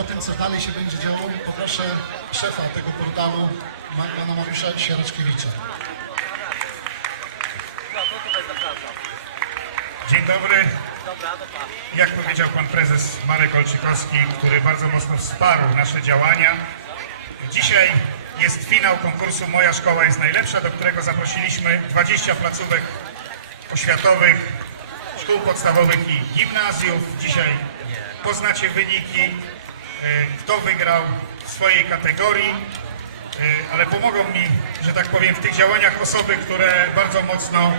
o tym, co dalej się będzie działo, poproszę szefa tego portalu, pana Mariusza Siereczkiewicza. Dzień dobry. Jak powiedział pan prezes Marek Olczykowski, który bardzo mocno wsparł nasze działania. Dzisiaj jest finał konkursu Moja Szkoła jest Najlepsza, do którego zaprosiliśmy 20 placówek oświatowych, szkół podstawowych i gimnazjów. Dzisiaj poznacie wyniki, kto wygrał w swojej kategorii. Y, ale pomogą mi, że tak powiem, w tych działaniach osoby, które bardzo mocno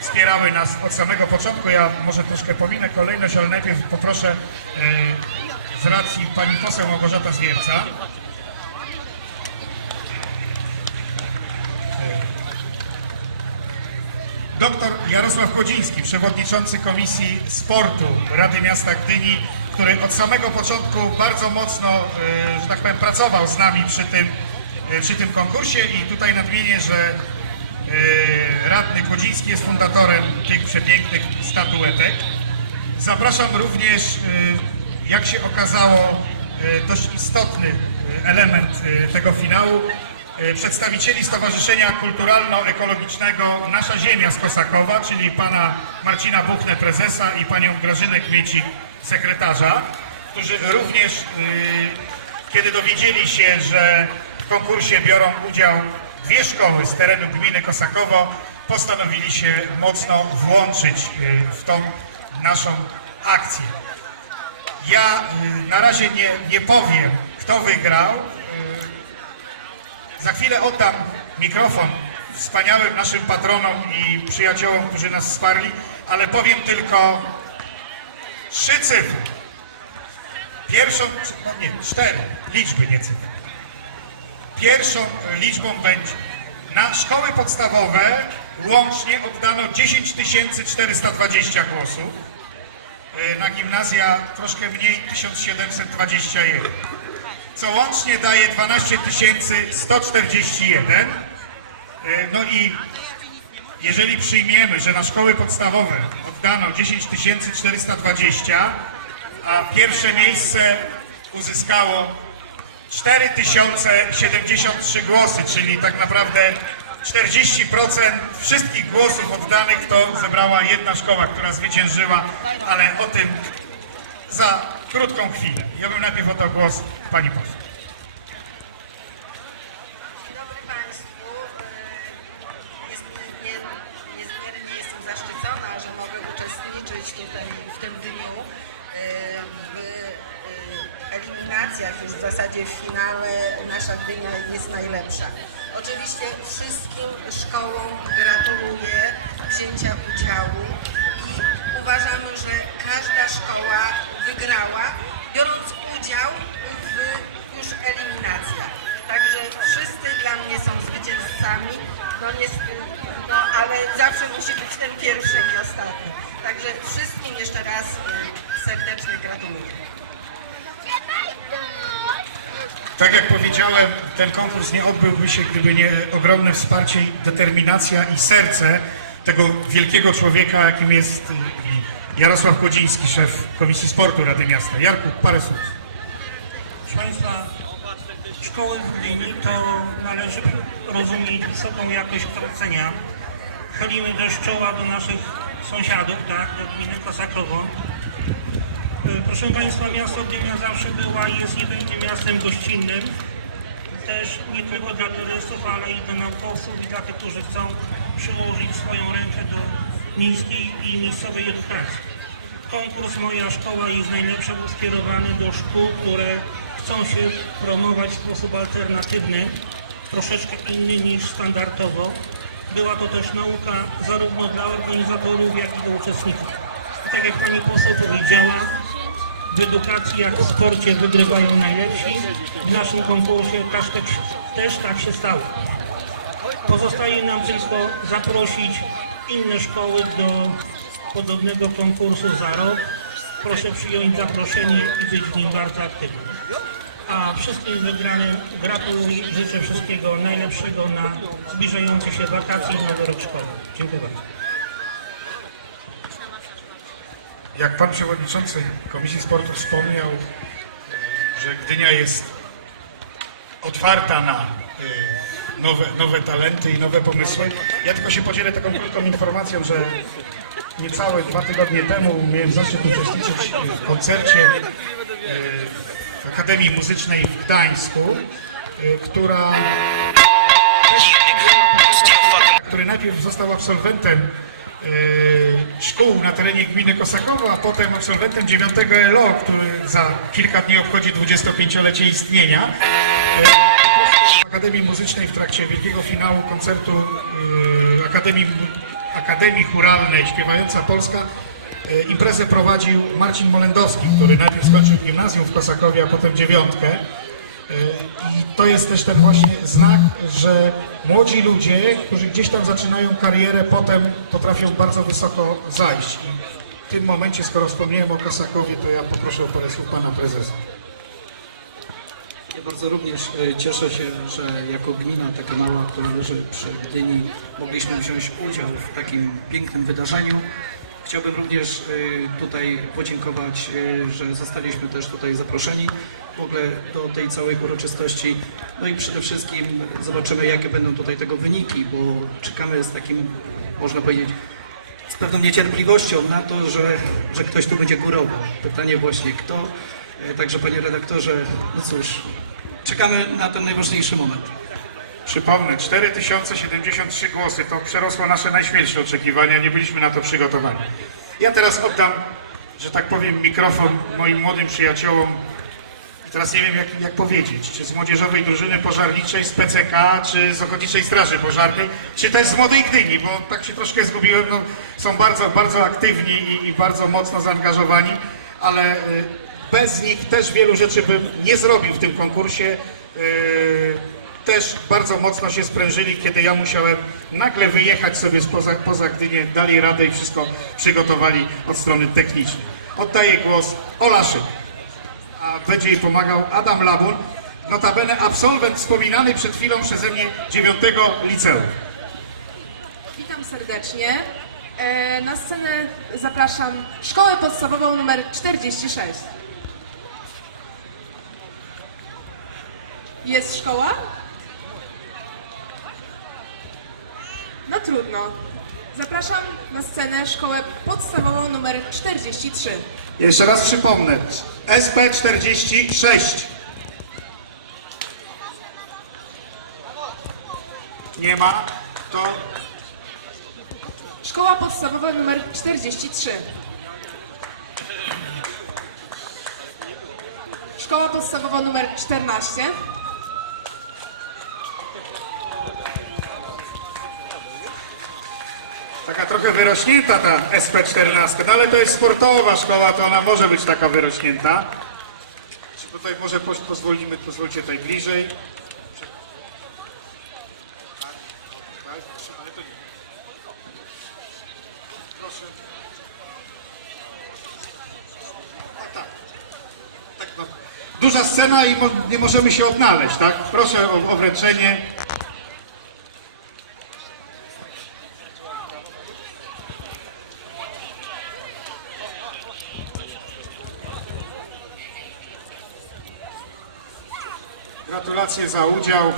wspierały nas od samego początku. Ja może troszkę pominę kolejność, ale najpierw poproszę y, z racji pani poseł Małgorzata Zwierca. Doktor Jarosław Chodziński, przewodniczący Komisji Sportu Rady Miasta Gdyni, który od samego początku bardzo mocno, e, że tak powiem, pracował z nami przy tym, e, przy tym konkursie i tutaj nadmienię, że e, radny Chodziński jest fundatorem tych przepięknych statuetek. Zapraszam również, jak się okazało, dość istotny element tego finału, przedstawicieli Stowarzyszenia Kulturalno-Ekologicznego Nasza Ziemia z Kosakowa, czyli pana Marcina Buchnę, prezesa i panią Grażynę Kmiecik, sekretarza, którzy również, e, kiedy dowiedzieli się, że w konkursie biorą udział dwie szkoły z terenu gminy Kosakowo, postanowili się mocno włączyć e, w tą naszą akcję. Ja y, na razie nie, nie powiem, kto wygrał. Y, Za chwilę oddam mikrofon wspaniałym naszym patronom i przyjaciołom, którzy nas wsparli, ale powiem tylko trzy cyfry. Pierwszą, no nie, cztery liczby, nie cyfry. Pierwszą liczbą będzie na szkoły podstawowe łącznie oddano 10 420 głosów. Y, na gimnazja troszkę mniej 1721, co łącznie daje 12 141. Y, No i jeżeli przyjmiemy, że na szkoły podstawowe oddano 10 420, a pierwsze miejsce uzyskało 4073 głosy, czyli tak naprawdę 40% wszystkich głosów oddanych to zebrała jedna szkoła, która zwyciężyła, ale o tym za krótką chwilę. Ja bym najpierw oddał głos pani poseł. Dzień dobry Państwu. Y, Jest, nie, niezmiernie jestem zaszczycona, że mogę uczestniczyć tutaj w tym dniu y, w y, eliminacjach, już w zasadzie w finale nasza Gdynia jest najlepsza. Oczywiście wszystkim szkołom gratuluję wzięcia udziału i uważamy, że każda szkoła wygrała, biorąc udział w już eliminacjach. Także wszyscy dla mnie są zwycięzcami, no, niestety, no ale zawsze musi być ten pierwszy i ostatni. Także wszystkim jeszcze raz y, serdecznie gratuluję. Tak jak powiedziałem, ten konkurs nie odbyłby się, gdyby nie ogromne wsparcie, determinacja i serce tego wielkiego człowieka, jakim jest y, Jarosław Kodziński, szef Komisji Sportu Rady Miasta. Jarku, parę słów. Proszę Państwa, szkoły w Gdyni to należy rozumieć wysoką jakość kształcenia. Chylimy też czoła do naszych sąsiadów, tak, do gminy Kosakowo. Proszę Państwa, miasto Gdynia zawsze była i jest i będzie miastem gościnnym. Też nie tylko dla turystów, ale i dla naukowców i dla tych, którzy chcą przyłożyć swoją rękę do miejskiej i miejscowej edukacji. Konkurs Moja Szkoła jest najlepszy, był skierowany do szkół, które chcą się promować w sposób alternatywny, troszeczkę inny niż standardowo. Była to też nauka zarówno dla organizatorów, jak i dla uczestników. Tak jak Pani poseł powiedziała, w edukacji jak w sporcie wygrywają najlepsi. W naszym konkursie też, tak- też tak się stało. Pozostaje nam tylko zaprosić inne szkoły do podobnego konkursu za rok. Proszę przyjąć zaproszenie i być w nim bardzo aktywnym. A wszystkim wygranym gratuluję i życzę wszystkiego najlepszego na zbliżające się wakacje i nowy rok szkoły. Dziękuję bardzo. Jak pan przewodniczący Komisji Sportu wspomniał, że Gdynia jest otwarta na y, nowe, nowe talenty i nowe pomysły. Ja tylko się podzielę taką krótką informacją, że niecałe dwa tygodnie temu miałem zaszczyt uczestniczyć w koncercie y, w Akademii Muzycznej w Gdańsku, y, która który najpierw został absolwentem szkół na terenie gminy Kosakowo, a potem absolwentem 9 LO, który za kilka dni obchodzi 25-lecie istnienia. E, w Akademii Muzycznej w trakcie wielkiego finału koncertu e, Akademii, Akademii Churalnej Śpiewająca Polska e, imprezę prowadził Marcin Molendowski, który najpierw skończył gimnazjum w Kosakowie, a potem dziewiątkę. I to jest też ten właśnie znak, że młodzi ludzie, którzy gdzieś tam zaczynają karierę, potem potrafią bardzo wysoko zajść. I w tym momencie, skoro wspomniałem o Kosakowie, to ja poproszę o parę słów pana prezesa. Ja bardzo również e, cieszę się, że jako gmina taka mała, która leży przy Gdyni, mogliśmy wziąć udział w takim pięknym wydarzeniu. Chciałbym również e, tutaj podziękować, e, że zostaliśmy też tutaj zaproszeni w ogóle do tej całej uroczystości. No i przede wszystkim zobaczymy, jakie będą tutaj tego wyniki, bo czekamy z takim, można powiedzieć, z pewną niecierpliwością na to, że, że ktoś tu będzie górował. Pytanie właśnie kto. E, Także panie redaktorze, no cóż, czekamy na ten najważniejszy moment. Przypomnę, 4073 głosy to przerosło nasze najśmielsze oczekiwania, nie byliśmy na to przygotowani. Ja teraz oddam, że tak powiem, mikrofon moim młodym przyjaciołom. Teraz nie wiem, jak, jak powiedzieć, czy z młodzieżowej drużyny pożarniczej, z PCK, czy z Ochotniczej Straży Pożarnej, czy też z Młodej Gdyni, bo tak się troszkę zgubiłem. No, są bardzo, bardzo aktywni i, i bardzo mocno zaangażowani, ale y, bez nich też wielu rzeczy bym nie zrobił w tym konkursie. Y, też bardzo mocno się sprężyli, kiedy ja musiałem nagle wyjechać sobie spoza, poza Gdynię, dali radę i wszystko przygotowali od strony technicznej. Oddaję głos Olaszek, a będzie jej pomagał Adam Labun, notabene absolwent wspominany przed chwilą przeze mnie 9 liceum. Witam serdecznie. E, Na scenę zapraszam szkołę podstawową numer 46. Jest szkoła? No trudno. Zapraszam na scenę szkołę podstawową numer 43. Jeszcze raz przypomnę, SP46. Nie ma, to Szkoła podstawowa numer 43. Szkoła podstawowa numer 14. trochę wyrośnięta ta SP14, no ale to jest sportowa szkoła, to ona może być taka wyrośnięta. Czy tutaj może pozwolimy, pozwólcie tutaj bliżej. Proszę. Tak. Tak, no. Duża scena i mo- nie możemy się odnaleźć, tak? Proszę o, o wręczenie. Gratulacje za udział.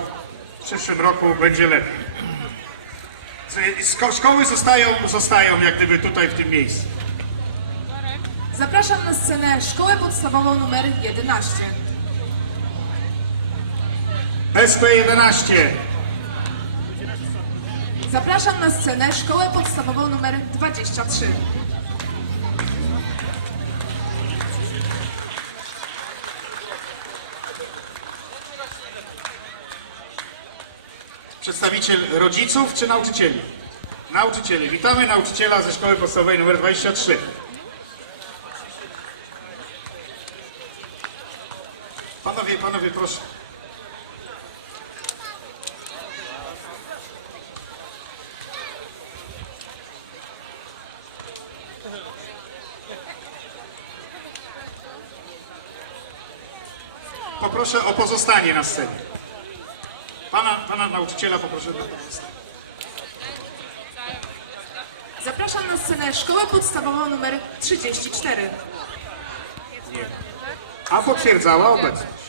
W przyszłym roku będzie lepiej. Szko- szkoły zostają, zostają jak gdyby tutaj w tym miejscu. Zapraszam na scenę szkołę podstawową numer 11. SP11. Zapraszam na scenę szkołę podstawową numer 23. Przedstawiciel rodziców czy nauczycieli? Nauczycieli. Witamy nauczyciela ze szkoły podstawowej nr 23. Panowie, panowie, proszę. Poproszę o pozostanie na scenie. Pana, pana nauczyciela poproszę o pozostanie. Zapraszam na scenę szkołę podstawową numer 34. Nie. a potwierdzała obecność.